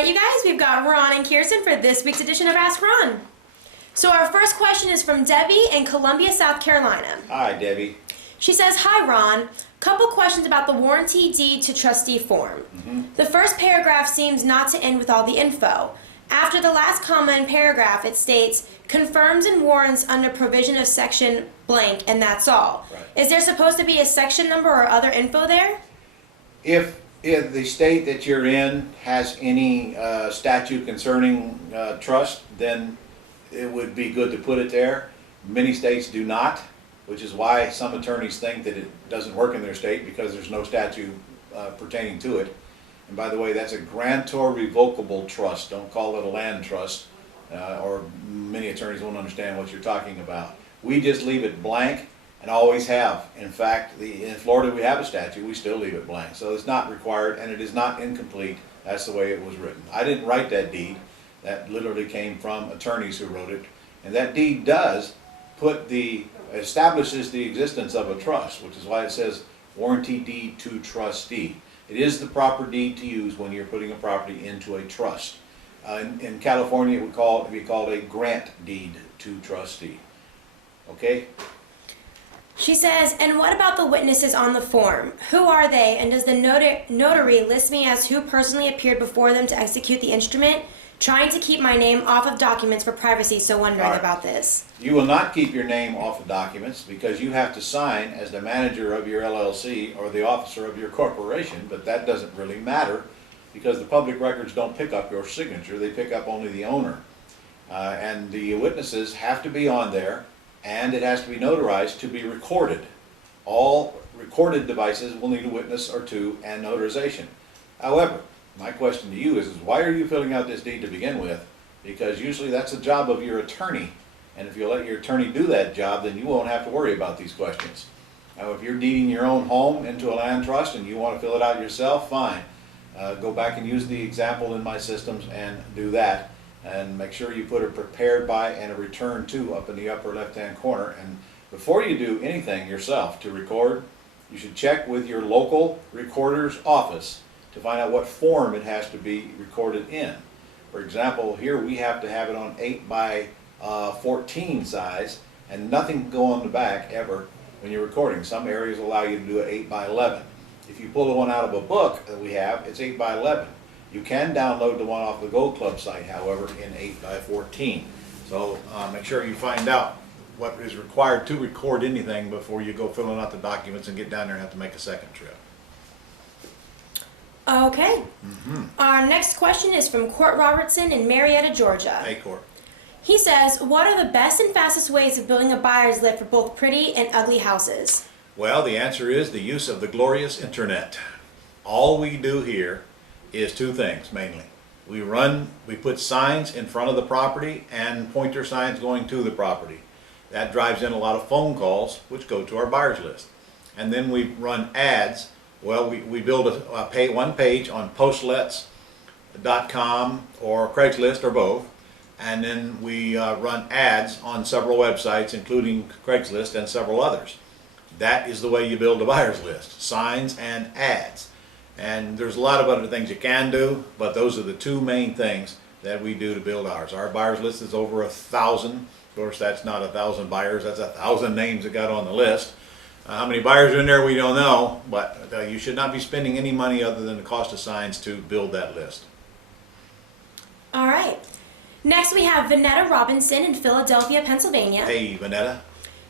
right, you guys, we've got Ron and Kirsten for this week's edition of Ask Ron. So our first question is from Debbie in Columbia, South Carolina. Hi, Debbie. She says, "Hi, Ron. Couple questions about the warranty deed to trustee form. The first paragraph seems not to end with all the info. After the last comma in paragraph, it states, confirms and warrants under provision of section blank, and that's all. Right. Is there supposed to be a section number or other info there? If the state that you're in has any statute concerning trust, then it would be good to put it there. Many states do not, which is why some attorneys think that it doesn't work in their state because there's no statute pertaining to it. And by the way, that's a grantor revocable trust. Don't call it a land trust, or many attorneys won't understand what you're talking about. We just leave it blank and always have. In fact, in Florida we have a statute, we still leave it blank. So it's not required and it is not incomplete. That's the way it was written. I didn't write that deed. That literally came from attorneys who wrote it. And that deed does establishes the existence of a trust, which is why it says warranty D2 Trustee. It is the proper deed to use when you're putting a property into a trust. In California, it would be called a grant deed to trustee. Okay? She says, and what about the witnesses on the form? Who are they, and does the notary list me as who personally appeared before them to execute the instrument? Trying to keep my name off of documents for privacy, so wondering about this. You will not keep your name off of documents because you have to sign as the manager of your LLC or the officer of your corporation, but that doesn't really matter because the public records don't pick up your signature, they pick up only the owner. And the witnesses have to be on there, and it has to be notarized to be recorded. All recorded devices will need a witness or two and notarization. However, my question to you is why are you filling out this deed to begin with? Because usually that's the job of your attorney, and if you let your attorney do that job, then you won't have to worry about these questions. Now, if you're deeding your own home into a land trust and you want to fill it out yourself, fine. Go back and use the example in my systems and do that. And make sure you put a prepared by and a return to up in the upper left-hand corner. And before you do anything yourself to record, you should check with your local recorder's office to find out what form it has to be recorded in. For example, here we have to have it on 8 by 14 size, and nothing can go on the back ever when you're recording. Some areas allow you to do it 8 by 11. If you pull the one out of a book that we have, it's 8 by 11. You can download the one off the Gold Club site, however, in 8 by 14. So make sure you find out what is required to record anything before you go filling out the documents and get down there and have to make a second trip. Okay. Our next question is from Court Robertson in Marietta, Georgia. Hey, Court. He says, what are the best and fastest ways of building a buyer's list for both pretty and ugly houses? Well, the answer is the use of the glorious internet. All we do here is two things mainly. We put signs in front of the property and pointer signs going to the property. That drives in a lot of phone calls which go to our buyer's list. And then we run ads. Well, we build one page on postlets.com or Craigslist or both, and then we run ads on several websites including Craigslist and several others. That is the way you build a buyer's list, signs and ads. And there's a lot of other things you can do, but those are the two main things that we do to build ours. Our buyer's list is over 1,000. Of course, that's not 1,000 buyers, that's 1,000 names that got on the list. How many buyers are in there, we don't know, but you should not be spending any money other than the cost of signs to build that list. All right. Next, we have Vanetta Robinson in Philadelphia, Pennsylvania. Hey, Vanetta.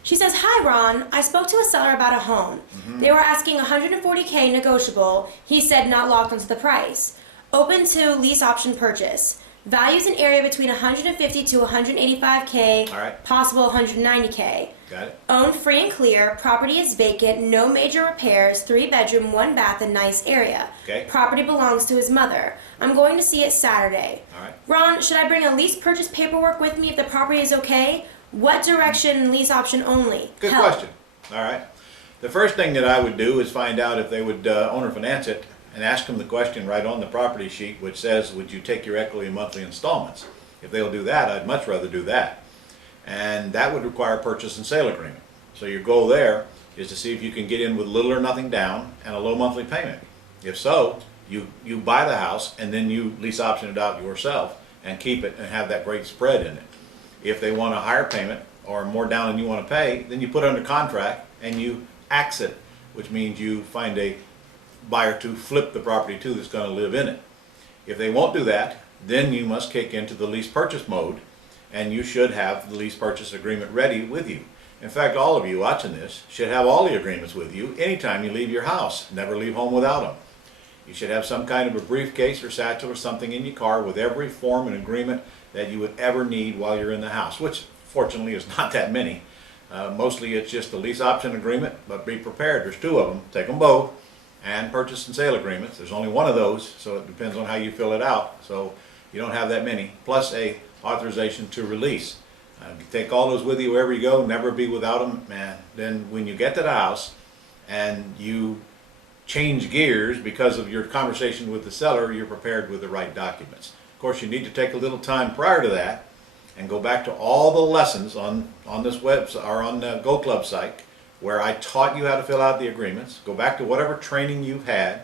She says, hi, Ron. I spoke to a seller about a home. They were asking $140K negotiable. He said not locked onto the price. Open to lease option purchase. Values in area between $150 to $185K, All right. possible $190K. Got it. Owned free and clear. Property is vacant. No major repairs. 3-bedroom, 1-bath, and nice area. Okay. Property belongs to his mother. I'm going to see it Saturday. All right. Ron, should I bring a lease purchase paperwork with me if the property is okay? What direction lease option only? Good question. All right. The first thing that I would do is find out if they would owner finance it and ask them the question right on the property sheet which says, would you take your equity in monthly installments? If they'll do that, I'd much rather do that. And that would require a purchase and sale agreement. So your goal there is to see if you can get in with little or nothing down and a low monthly payment. If so, You buy the house and then you lease option it out yourself and keep it and have that great spread in it. If they want a higher payment or more down than you want to pay, then you put it under contract and you ax it, which means you find a buyer to flip the property to that's going to live in it. If they won't do that, then you must kick into the lease purchase mode, and you should have the lease purchase agreement ready with you. In fact, all of you watching this should have all the agreements with you anytime you leave your house. Never leave home without them. You should have some kind of a briefcase or satchel or something in your car with every form and agreement that you would ever need while you're in the house, which fortunately is not that many. Mostly it's just a lease option agreement, but be prepared. There's two of them. Take them both. And purchase and sale agreements. There's only one of those, so it depends on how you fill it out. So you don't have that many. Plus a authorization to release. Take all those with you wherever you go. Never be without them. And then when you get to the house and you change gears because of your conversation with the seller, you're prepared with the right documents. Of course, you need to take a little time prior to that and go back to all the lessons on this website or on the Go Club site where I taught you how to fill out the agreements. Go back to whatever training you've had.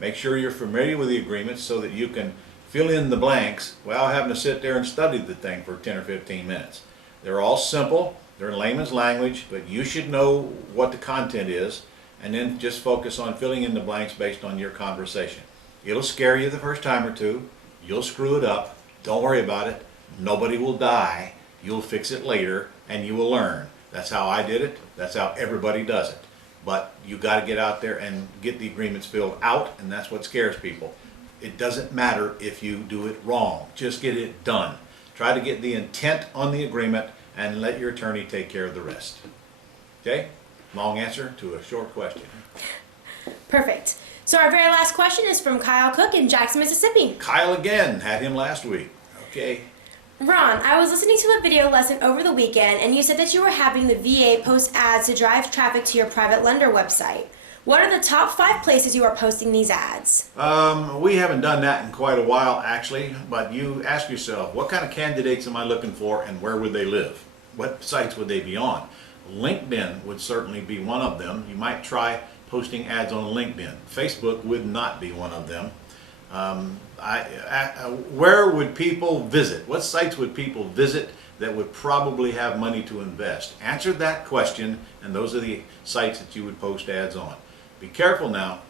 Make sure you're familiar with the agreements so that you can fill in the blanks without having to sit there and study the thing for 10 or 15 minutes. They're all simple, they're in layman's language, but you should know what the content is and then just focus on filling in the blanks based on your conversation. It'll scare you the first time or two. You'll screw it up. Don't worry about it. Nobody will die. You'll fix it later and you will learn. That's how I did it. That's how everybody does it. But you got to get out there and get the agreements filled out, and that's what scares people. It doesn't matter if you do it wrong. Just get it done. Try to get the intent on the agreement and let your attorney take care of the rest. Okay? Long answer to a short question. Perfect. So our very last question is from Kyle Cook in Jackson, Mississippi. Kyle again. Had him last week. Okay. Ron, I was listening to a video lesson over the weekend, and you said that you were having the VA post ads to drive traffic to your private lender website. What are the top 5 places you are posting these ads? We haven't done that in quite a while, actually, but you ask yourself, what kind of candidates am I looking for and where would they live? What sites would they be on? LinkedIn would certainly be one of them. You might try posting ads on LinkedIn. Facebook would not be one of them. Where would people visit? What sites would people visit that would probably have money to invest? Answer that question, and those are the sites that you would post ads on. Be careful now.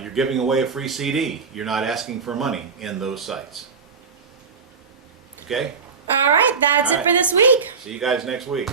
You're giving away a free CD. You're not asking for money in those sites. Okay? All right, that's it for this week. See you guys next week.